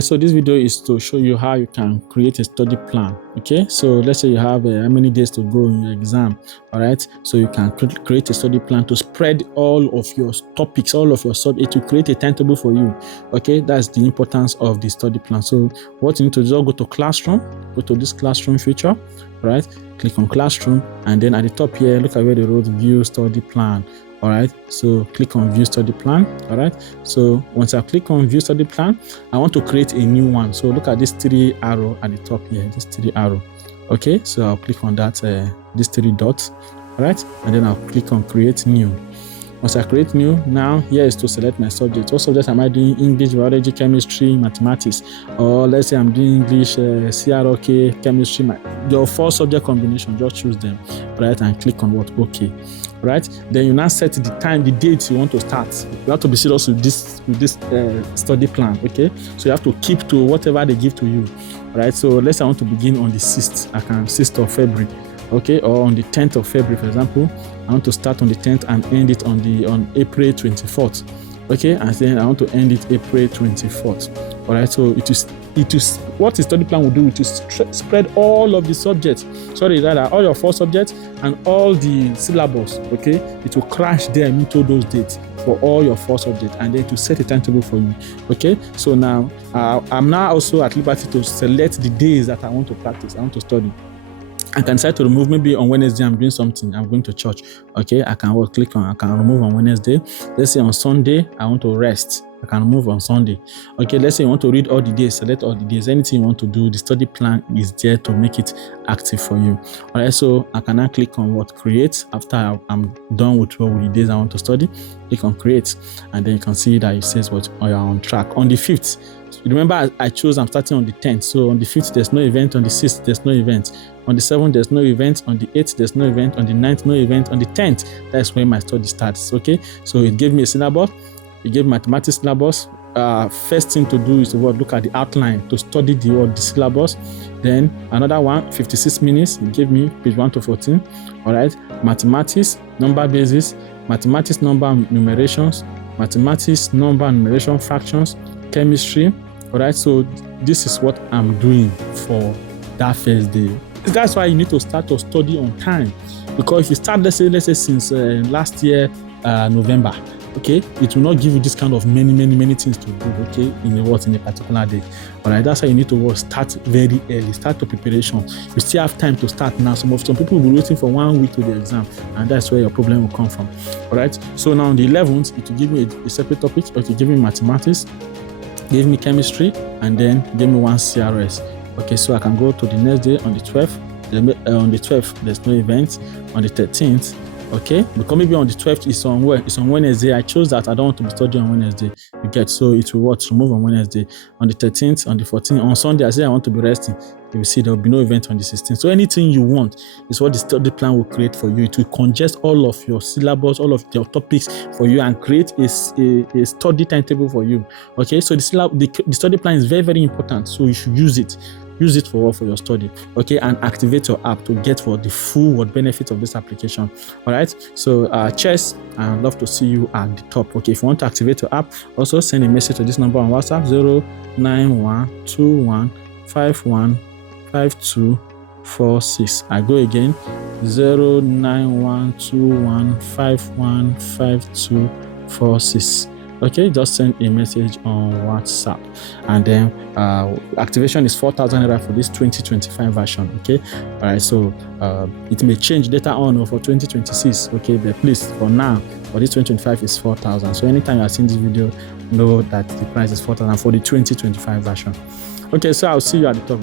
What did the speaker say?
So this video is to show you how you can create a study plan. Okay, so let's say you have how many days to go in your exam. All right, so you can create a study plan to spread all of your topics, all of your subjects, to create a timetable for you. Okay, that's the importance of the study plan. So what you need to do is go to Classroom, go to this Classroom feature, right? Click on Classroom, and then at the top here, look at where they wrote View Study Plan. All right, so click on View Study Plan. All right, so once I click on View Study Plan, I want to create a new one. So look at this 3 arrow at the top here, this 3 arrow. Okay, so I'll click on that, these 3 dots. All right, and then I'll click on Create New. Once I create new, now here is to select my subject. What subject am I doing? English, biology, chemistry, mathematics. Or let's say I'm doing English, CROK, chemistry. Your 4 subject combination, just choose them, right? And click on what? Okay, right? Then you now set the time, the date you want to start. You have to be serious with this study plan, okay? So you have to keep to whatever they give to you, right? So let's say I want to begin on the 6th. I can 6th of February. Okay, or on the 10th of February, for example, I want to start on the 10th and end it on April 24th. Okay, and then I want to end it April 24th. All right, so it is what the study plan will do is to spread all of the subjects. Sorry, rather all your 4 subjects and all the syllabus. Okay, it will crash there into those dates for all your 4 subjects, and then to set a timetable for you. Okay, so now I'm now also at liberty to select the days that I want to practice, I want to study. I can decide to remove. Maybe on Wednesday I'm doing something, I'm going to church. Okay, I can remove on Wednesday. Let's say on Sunday I want to rest, I can remove on Sunday. Okay, let's say you want to read all the days, select all the days. Anything you want to do, the study plan is there to make it active for you. All right, so I can now click on what? Create. After I'm done with the days I want to study, click on Create, and then you can see that it says what? Oh, you're on track. On the 5th, remember I chose I'm starting on the 10th. So on the 5th there's no event, on the 6th there's no event, on the 7th there's no event, on the 8th there's no event, on the 9th no event, on the 10th that's when my study starts. Okay, so it gave me a syllabus, it gave mathematics syllabus. First thing to do is to look at the outline to study the syllabus. Then another one, 56 minutes, it gave me page 1 to 14. All right, mathematics, number basis, mathematics, number numerations, mathematics, number numeration fractions, chemistry. All right, so this is what I'm doing for that first day. That's why you need to start to study on time, because if you start, let's say since last year November, okay, it will not give you this kind of many things to do, okay, in a particular day. All right, that's why you need to start very early, start the preparation. You still have time to start now. Some people will be waiting for 1 week to the exam, and that's where your problem will come from. All right, so now on the 11th, it will give me a separate topic. It will give me mathematics, give me chemistry, and then give me 1 CRS. Okay, so I can go to the next day on the 12th. On the 12th, there's no event. On the 13th, okay, because maybe on the 12th it's on Wednesday. I chose that I don't want to be studying on Wednesday. You get, so it will remove on Wednesday. On the 13th, on the 14th, on Sunday I say I want to be resting. You will see there will be no event on the 16th. So anything you want is what the study plan will create for you. It will congest all of your syllabus, all of your topics for you, and create a study timetable for you. Okay, so the study plan is very important. So you should use it. Use it for your study, okay, and activate your app to get the full benefit of this application. All right, so cheers, I'd love to see you at the top. Okay, if you want to activate your app, also send a message to this number on WhatsApp: 09121515246. I go again: 09121515246. Okay, just send a message on WhatsApp, and then activation is 4,000 naira for this 2025 version. Okay, all right, so it may change later on for 2026. Okay, but please, for now, for this 2025 is 4,000. So anytime you are seeing this video, know that the price is 4,000 for the 2025 version. Okay, so I'll see you at the top.